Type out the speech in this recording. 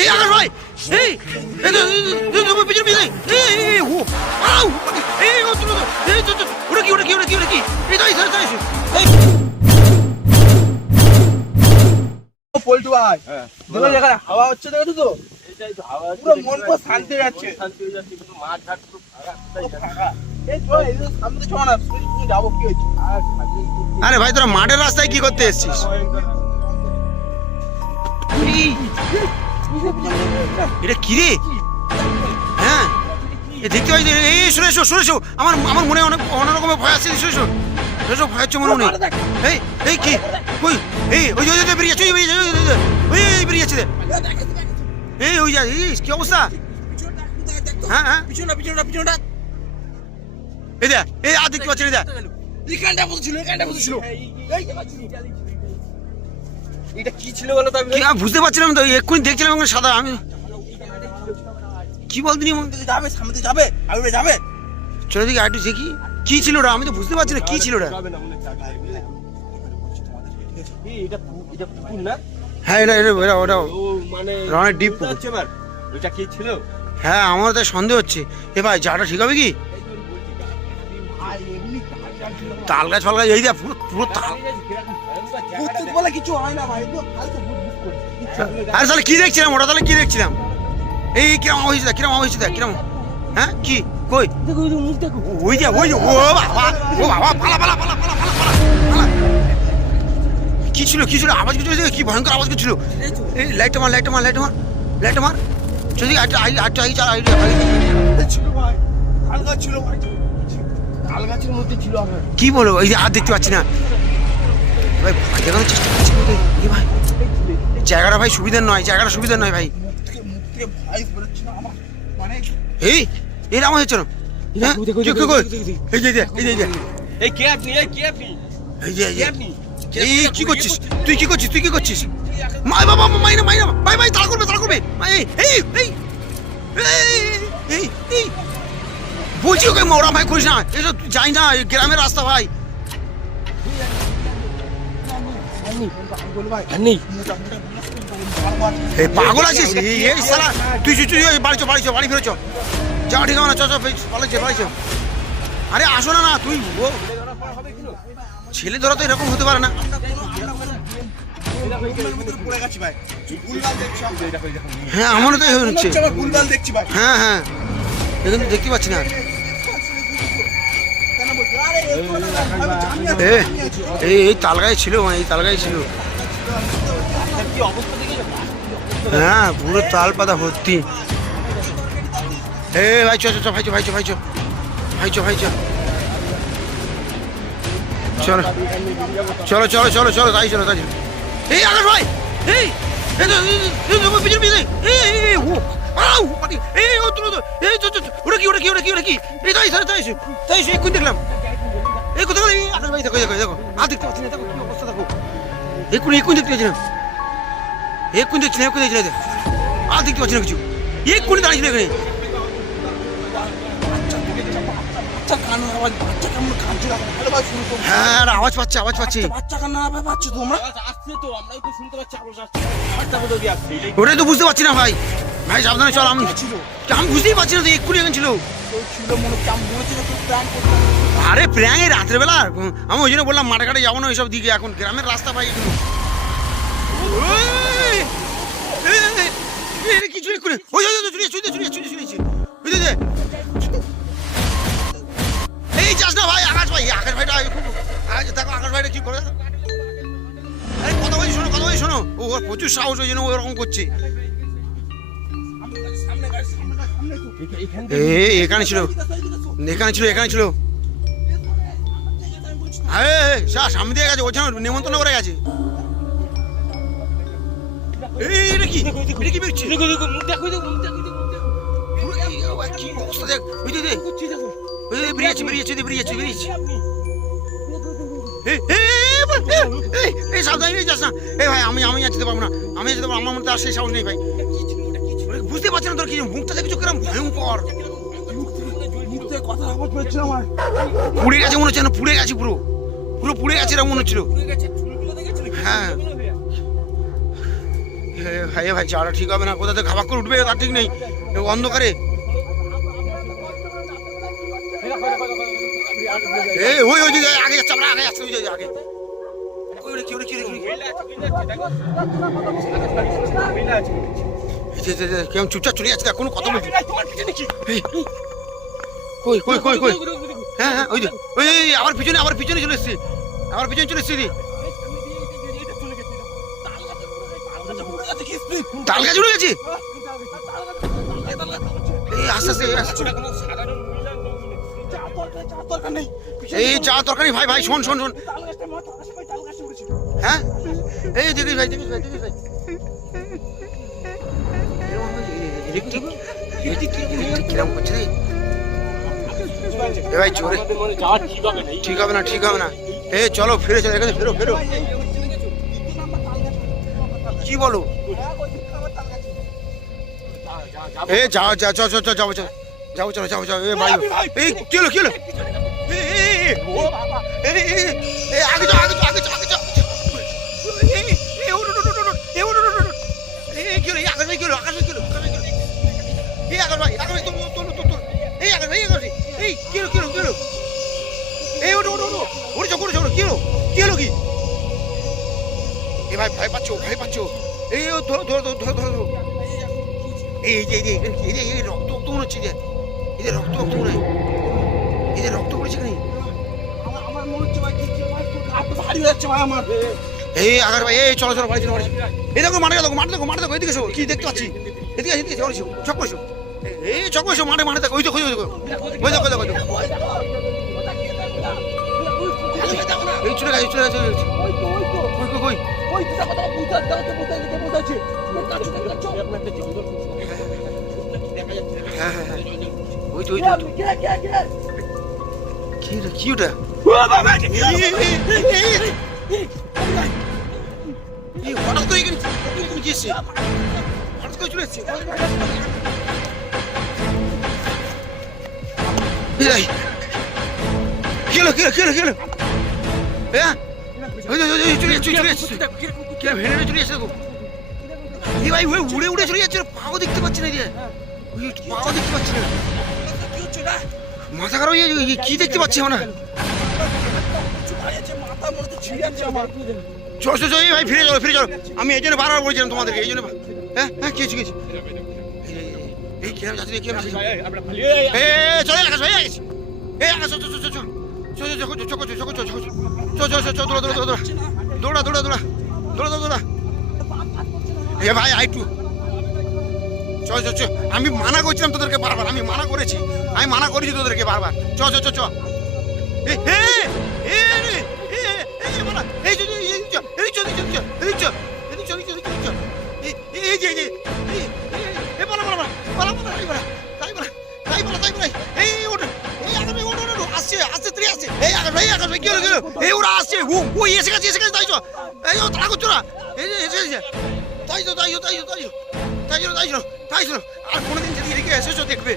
এই আকাশ ভাই, এই পিছনে পিছনে, এই ও আউ, এই ওটা কি ওটা কি ওটা কি ওটা কি, এই তাই তাই তাই, পল্টু ভাই দেখো যেখানে হাওয়া হচ্ছে দেখো তো, পুরো মন পুরো শান্তি যাচ্ছে, মাঠ ঘাট পুরো ফাঁকা। এই চল এই সামনে চল না, তুমি যাবো কি হচ্ছে? আরে ভাই তোরা মাঠের রাস্তায় কি করতে এসেছিস? এটা কি রে? হ্যাঁ দেখতে পাই, এই শুনে এসো শুনে এসো, আমার আমার মনে অনেক অন্যরকমের ভয় আছে, শুনে এসো এসো, ভয় হচ্ছে মনে মনে। এই এই কি কই, এই ওই ওই বেরিয়েছে, ওই ওই বেরিয়েছে, এই ওই যা, কি অবস্থা? হ্যাঁ হ্যাঁ পিছনটা এই দেখ, এই আর দেখতে পাচ্ছি, এই দেখ এখানটা বসছিল, এটা কি ছিল বলো তো? কি আমি বুঝতে পারছিলাম তো, এক্ষুনি দেখছিলাম ওখানে সাদা, আমি কি বলতে যাবে সামনে যাবে, আগে যাবে, চলো দিকে একটু দেখি কি ছিল ওটা, আমি তো বুঝতে পারছি না কি ছিল ওটা। এটা পুকুর না? হ্যাঁ এটা এটা এটা ওটা ও মানে অনেক ডিপ। ওইটা কি ছিল? হ্যাঁ আমারও তাই সন্দেহ হচ্ছে। এ ভাই জায়গাটা ঠিক হবে কি? তাল গাছ ফাল গাছ, এই দেখ পুরো পুরো তাল। ভূত বলে কিছু হয় না ভাই, তো ফালতু ভূত করে। আরে তাহলে কি দেখছিলাম ওটা, তাহলে কি দেখছিলাম? এই কিরম হয়েছে দেখ, কিরম হয়েছে দেখ, কিরম, হ্যাঁ কি কই দেখো ওই মুখ দেখো, ওই যে ওই যে, ও বাবা ও বাবা, পালা পালা পালা পালা পালা পালা পালা। কি ছিল কি ছিল, আওয়াজ কিছু কি ভয়ঙ্কর আওয়াজ কিছু ছিল। এই লাইটটা মার লাইটটা মার লাইটটা মার লাইটটা মার, যদি একটা একটা ছিল ভাই, তাল গাছ ছিল ভাই, তাল গাছের মধ্যে ছিল। আমার কি বলো, এই যে আর দেখতে পাচ্ছি না ভাই, ভয় দেখানোর চেষ্টা করছি এই ভাই, জায়গাটা ভাই সুবিধার নয়, জায়গাটা সুবিধার নয় ভাই। মুখ থেকে ভাই বলেছিল আমার, মানে এই এই রাম হয়েছে না, হ্যাঁ এই যে এই যে এই কে আপনি? এই কে আপনি? এই যে কে আপনি? এই কি করছিস তুই, কি করছিস তুই, কি করছিস? মাই বাবা মাইনা মাইনা ভাই ভাই, তাড়া করবে তাড়া করবে, এই এই এই এই এই বলছি ওকে মরা ভাই করিস না, এসব যাই না, গ্রামের রাস্তা ভাই। এই পাগল আছিস এই সালা, তুই তুই বাড়ি চো বাড়ি চো, বাড়ি ফেরো চো, যাও ঠিক আছে না, চো পালাইছে পালাইছে। আরে আসো না না তুই, ও ছেলে ধরা তো এরকম হতে পারে না। পড়ে গেছি ভাই, ভুলভাল দেখছি, হ্যাঁ আমারও তাই হচ্ছে, ভুলভাল দেখছি ভাই। হ্যাঁ হ্যাঁ এখানে তো দেখতে পাচ্ছি না। এই এই তালগায়ে ছিল, এই তালগায়ে ছিল, কি অবস্থা দেখে হ্যাঁ পুরো তাল পাতা ভর্তি। এ ভাই চো চো ভাই চো ভাই চো ভাই চো ভাই চো ভাই চো, চলো চলো চলো চলো চলো তাই চলো তাই চলো। এই আকাশ ভাই, এই পিছনে পিছনে, এই ও আউ পাটি, এই ও তুলো তো, এই চো চো, ওটা কি ওটা কি ওটা কি ওটা কি, এই তাই তাই তাই তাই এক্ষুনি দেখলাম, এই কোথাও এই আকাশ ভাই, দেখো দেখো দেখো আর দেখতে পাচ্ছি না, দেখো কি অবস্থা, দেখো এক্ষুনি এক্ষুনি দেখতে পাচ্ছি না, এক্ষুনি দেখছি না, এক্ষুনি দেখছি না, আর দেখতে পাচ্ছি না কিছু, এক্ষুনি দাঁড়িয়েছিল এখানে। বাচ্চা কান্না আওয়াজ, বাচ্চা কেমন কাঁদছিল, ভালো ভাই শুনতো, হ্যাঁ আর আওয়াজ পাচ্ছে আওয়াজ পাচ্ছি, বাচ্চা কান্না আওয়াজ পাচ্ছ তোমরা? আসছে তো, আমরাও তো শুনতে পাচ্ছি আওয়াজ আসছে, আটটা কোথাও দিয়ে আসছে, ওটাই তো বুঝতে পারছি না ভাই, ভাই সাবধানে চল, আমি ছিল আমি বুঝতেই পারছি না তো, এক্ষুনি এখানে ছিল। তো ছিল মনে হচ্ছে, আমি বলেছিল তো প্ল্যান করতাম। আরে প্র্যাং এই রাত্রেবেলা, আমি ওই জন্য বললাম মাঠে ঘাটে যাবো না ওইসব দিকে, এখন গ্রামের রাস্তা ভাই এগুলো। কিছু এক্ষুনি ওই এই যাস না ভাই, আকাশ ভাই, আকাশ ভাইটা খুব, দেখো আকাশ ভাইটা কি করে, আরে কথা বলি শোনো, কথা বলি শোনো, ও ওর প্রচুর সাহস, ওই জন্য ও ওরকম করছে। এখানে ছিল এখানে ছিল এখানে ছিল, সামনে দিয়ে গেছে, ওখানে নেমন্তন্ন করে গেছে। এটা কি এটা কি বেরোচ্ছে, দেখো দেখো মুখ দেখো দেখো মুখ দেখো কি অবস্থা দেখ, ওই যে বেরিয়েছে বেরিয়েছে বেরিয়েছে বেরিয়েছে, এই সাবধান, এই যাস না, এই ভাই আমি যেতে পারবো না, আমি যেতে পারবো, আমার মধ্যে আর সেই সাহস নেই ভাই, বুঝতে পারছি না তোর কি মুখটা দেখেছো কিরম ভয়ঙ্কর, মুখ থেকে কথা আওয়াজ পেয়েছিল আমার, পুড়ে গেছে মনে হচ্ছে না, পুড়ে গেছে পুরো পুরো পুড়ে গেছে এরকম মনে হচ্ছিল। হ্যাঁ ভাই ভাই চাটা ঠিক হবে না, কোথা থেকে খাবার করে উঠবে তার ঠিক নেই, এ অন্ধকারে। এই ওই ওই দিকে আগে যাচ্ছে, আমরা আগে যাচ্ছি, ওই দিকে আগে। ওই রে, কি ওরে, কি রে, কি রে? কেমন চুপচাপ চলে যাচ্ছে, কোনো কথা বলছি। এই, কই কই কই কই? হ্যাঁ হ্যাঁ, ওই যে ওই ওই, আবার পিছনে চলে এসছি, আবার পিছনে চলে এসছি। তাল গাছ উড়ে গেছে। এই আস্তে আস্তে আস্তে। এই যা তরকারি ভাই ভাই, শোন শোন শোন। হ্যাঁ এই দেখিস ভাই, দেখিস ভাই, দেখিস ভাই। কিরকম করছে রে? এ ভাই চলে, ঠিক হবে না, ঠিক হবে না। এ চলো ফিরে চলো, এখানে ফেরো ফেরো। কি বলো? এ যাও যাও যাও যাও যাও যাও যাও চলো যাও যাও। এ ভাই এই কি হলো, কি হলো? ও বাবা, এই আগে যাও, আগে যাও, আগে যাও, আগে যাও। এই ওঠ ওঠ ওঠ ওঠ, এই ওঠ ওঠ ওঠ। এই কি হলো? এই আকাশ ভাই কি হলো? আকাশ ভাই কি হলো? আকাশ ভাই কি হলো? এই আকাশ ভাই, আকাশ ভাই তোল তোল তোল তোল। এই আকাশ ভাই, আকাশ ভাই, এই কি হলো, কি হলো, কি হলো? এই ওঠ ওঠ ওঠ, ওঠ যাও, ওঠ যাও, কি হলো, কি হলো কি? এ ভাই ভয় পাচ্ছো, ভয় পাচ্ছো? এই ও ধরো ধরো ধরো ধরো ধরো। এই যে এই রক্ত রক্ত মনে হচ্ছে, এই যে রক্ত রক্ত মনে হয়, এই যে রক্ত পড়েছে এখানে। আমার মনে হচ্ছে ভাই, হাত ভারী হয়ে যাচ্ছে ভাই আমার। এই আগার ভাই, এই চলো চলো বাড়ি চলো, বাড়ি। এই দেখো মাঠে দেখো, মাঠে দেখো, মাঠে দেখো, এদিকে এসো, কি দেখতে পাচ্ছি? এদিকে এদিকে এসো, চক করেছো। এই চক করেছো, মাঠে মাঠে দেখো, ওই দেখো, ওই দেখো, ওই দেখো, দেখো, দেখো। এই চলে গেছে, চলে গেছে, কই কই কই? ওই দুটা কথা বুঝা দাও, বুঝাচ্ছে। হ্যাঁ হ্যাঁ হ্যাঁ, ওই তো ওই তো। কি রে, কি ওটা? এই হঠাৎ করে এখানে কি এসছে? হঠাৎ করে চলে এসছে। এই কি হলো, কি হলো, কি হলো, কি হলো? হ্যাঁ ওই চলে যাচ্ছে, চলে যাচ্ছে, কে ভেড়ে চলে যাচ্ছে দেখো। এই ভাই ওই উড়ে উড়ে চলে যাচ্ছে, পাও দেখতে পাচ্ছি না, ওই পাও দেখতে পাচ্ছি না। মাথা খারাপ হয়ে যাচ্ছে, কি দেখতে পাচ্ছি না। চলো চলো এই ভাই, ফিরে চলো, ফিরে চলো। আমি এই জন্য বারবার বলছিলাম তোমাদেরকে, এই জন্য। হ্যাঁ হ্যাঁ, কি হয়েছে, কি হয়েছে? এই কিরম যাচ্ছে, কিরম যাচ্ছে? চলে আকাশ ভাই, আকাশ, এই আকাশ, চল চল চল চল চল চল চল চল চল চল চল দৌড়া দৌড়া দৌড়া দৌড়া দৌড়া দৌড়া দৌড়া দৌড়া দৌড়া। এ ভাই আইটু, চল চল চল। আমি মানা করছিলাম তোদেরকে বারবার, আমি মানা করেছি, আমি মানা করেছি তোদেরকে বারবার। চ চ চ চ। এই ওরা আসছে, ও এসে গেছে, এসে গেছে, তাই তো, এই ও তারা করছো না, এই যে এসে গেছে, তাই তো তাই তো তাই তো তাই তো তাই তো তাই তো তাই তো। আর কোনোদিন যদি এদিকে এসেছো দেখবে।